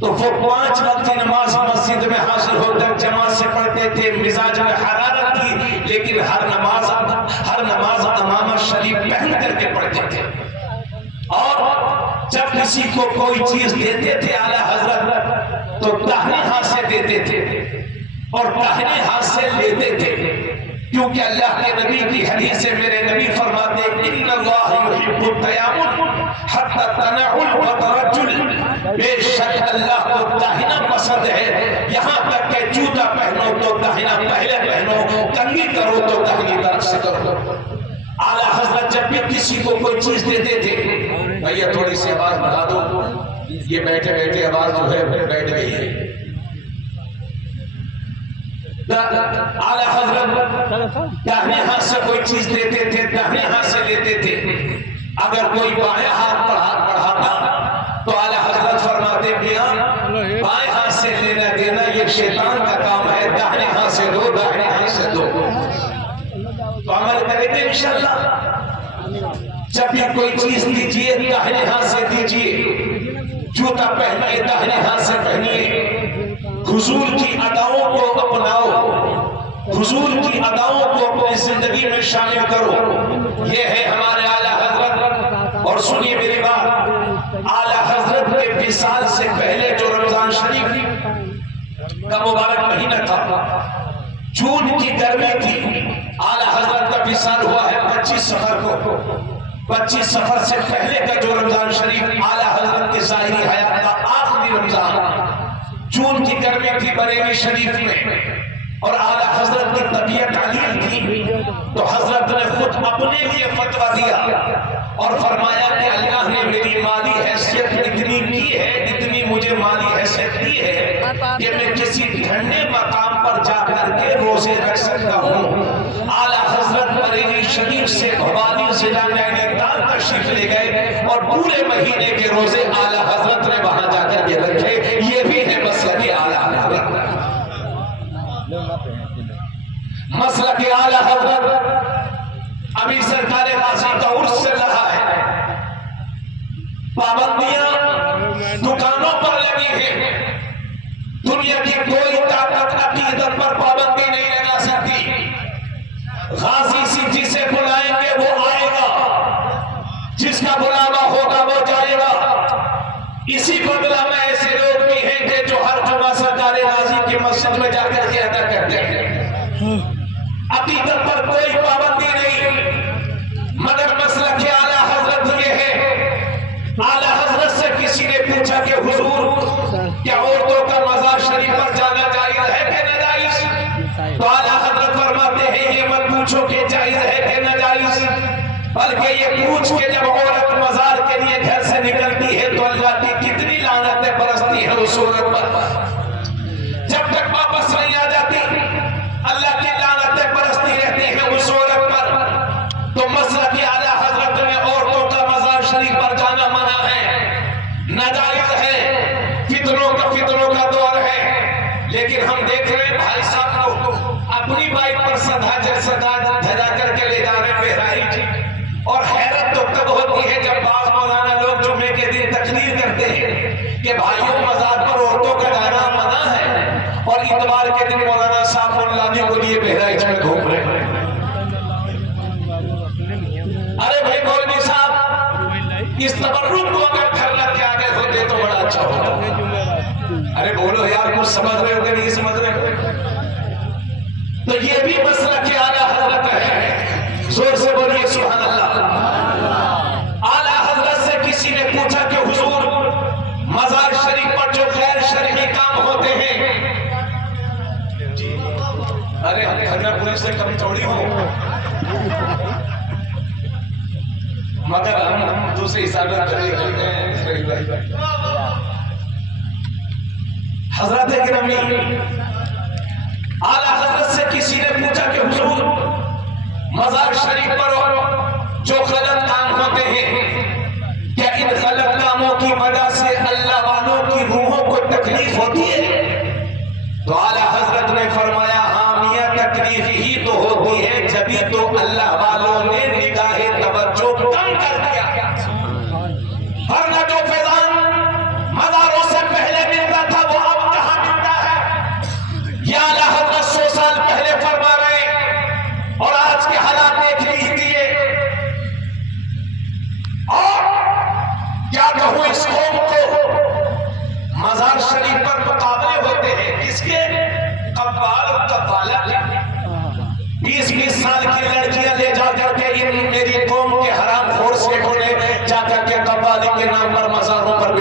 तो वो 5 वक्त की नमाज मस्जिद में हाजिर होकर जमात से पढ़ते थे। मिजाज में हरारत थी, लेकिन हर नमाज इमाम शरीफ पहन करके पढ़ते थे। और जब किसी को कोई चीज देते थे आला हजरत तो दाहिने हाथ से देते थे और दाहिने हाथ से लेते थे, क्योंकि अल्लाह के नबी की हदीस से मेरे नबी फरमाते इन्नल्लाह युहिब्बुत तयाम्मुन हत्ता तनाउल व तरज्जुल, बेशक अल्लाह को दाहिना पसंद है, यहाँ तक के जूता पहनो तो दाहिना पहले पहनो, कंघी करो तो दाहिनी तरफ से करो। आला हजरत जब भी किसी को कोई चीज देते थे, भैया थोड़ी सी आवाज बढ़ा दो, ये बैठे बैठे आवाज जो है बैठ गई है। आला हजरत दाहिने हाथ से कोई चीज देते थे, दाहिने हाथ से लेते थे। अगर कोई बाएं हाथ बढ़ाता तो आला हजरत फरमाते मियां बाएं हाथ से लेना देना ये शैतान का काम है, दाहिने हाथ से दो, दाहिने हाथ से दो। तो अमल करेंगे इंशाअल्लाह। जब भी कोई चीज दीजिए दाहिने हाथ से दीजिए, जूता पहनिए दाहिने हाथ से पहनिए। हुजूर की अदाओं को अपनाओ, हुजूर की अदाओं को अपनी जिंदगी में शामिल करो। ये है हमारे आला हजरत। और सुनिए मेरी बात, आला हजरत के विसाल से पहले जो रमजान शरीफ का मुबारक महीना था, जून की गर्मी थी, आला हजरत का विसाल हुआ है 25 सफर को। 25 सफर से पहले का जो रमजान शरीफ आला हजरत के ज़ाहिरी हयात का आखिरी रमजान, जून की गर्मी थी बरेली शरीफ में, और आला हजरत की तबीयत अलील थी, तो हजरत ने खुद अपने लिए फतवा दिया और फरमाया कि अल्लाह ने मेरी माली हैसियत इतनी की है, इतनी मुझे माली हैसियत दी है कि मैं किसी ठंडे मकाम पर जाकर के रोजे रख सकता हूँ। आला हजरत बरेली शरीफ से भवानी जिला नैनीताल तशरीफ ले गए और पूरे महीने के रोजे आला हजरत ने वहां जाकर के रखे। ये भी है मसलक आला हजरत। मसलक आला हजरत अभी सरकार गाजी का उर्स चल रहा है, पाबंदियां दुकानों पर लगी है। दुनिया की कोई ताकत अकीदत पर पाबंदी नहीं लगा सकती। गाजी सी जिसे बुलाएंगे वो आएगा, जिसका बुलावा होगा वो जाएगा। इसी बदला में ऐसे लोग भी हैं कि जो हर जुमा सरकार गाजी की मस्जिद में जाकर के अदा करते हैं। अकीदत पर कोई पाबंदी नहीं, मगर मसला के आला हजरत ये है। आला हजरत से किसी ने पूछा कि हुजूर क्या औरतों का मजार शरीफ पर जाना जायज है कि नाजायज? तो आला हजरत फरमाते हैं ये मत पूछो कि जायज है कि नाजायज, बल्कि ये पूछ के जब औरत मजार के लिए घर से निकलती है तो अल्लाह की कितनी लानतें बरसती है उस औरत पर। जब तक वापस नहीं आ जाती अल्लाह की लानतें बरसती रहती हैं उस औरत पर। तो मसला की आला हजरत में औरतों का मजार शरीफ पर जाना मना है, नाजायज है, फितरों का दौर है। लेकिन हम देख रहे हैं भाई साहब को अपनी बाइक पर सदा धजा करके ले जा रहे बहराइच। और हैरत तो तब होती है जब बाज़ मौलाना लोग जुमे के दिन तकरीर करते हैं कि भाइयों मजार पर औरतों का जाना मना है, और इतवार के दिन मौलाना साहब लाने को लिए बहराइच में घूम रहे हैं। अरे भाई मौलवी साहब, इस तबर्रुक को अगर घर लग के आगे होते तो बड़ा अच्छा होता। अरे बोलो यार, कुछ समझ रहे हो कि नहीं समझ रहे हो? तो ये भी मसला के आला हजरत है। जोर से बोलिए सुभान अल्लाह। आला हजरत से किसी ने पूछा कि हुजूर मजार शरीफ पर जो गैर शरई काम होते हैं, अरे हरियाणा पुलिस से कभी चौड़ी हो, मगर हम दूसरे हिसाब से हजरत गिरामी आला हजरत से किसी ने पूछा कि हुजूर मजार शरीफ पर जो गलत काम होते हैं, क्या इन गलत कामों की वजह से अल्लाह वालों की रूहों को तकलीफ होती है? तो आला हजरत ने फरमाया हाँ मियां, तकलीफ ही तो होती है, जब तो अल्लाह वालों ने निगाहे तवज्जो कम कर दिया। वरना जो फैजान मजारों से पहले मिलता कहूं इस कौम को मजार शरीफ पर मुकाबले होते हैं किसके? कब्बाल और कब्बाला के। 20-20 साल की लड़कियां ले जा करके इन मेरी कौम के हराम खोर सेठों ने जाकर के कब्बाली के नाम पर मजारों पर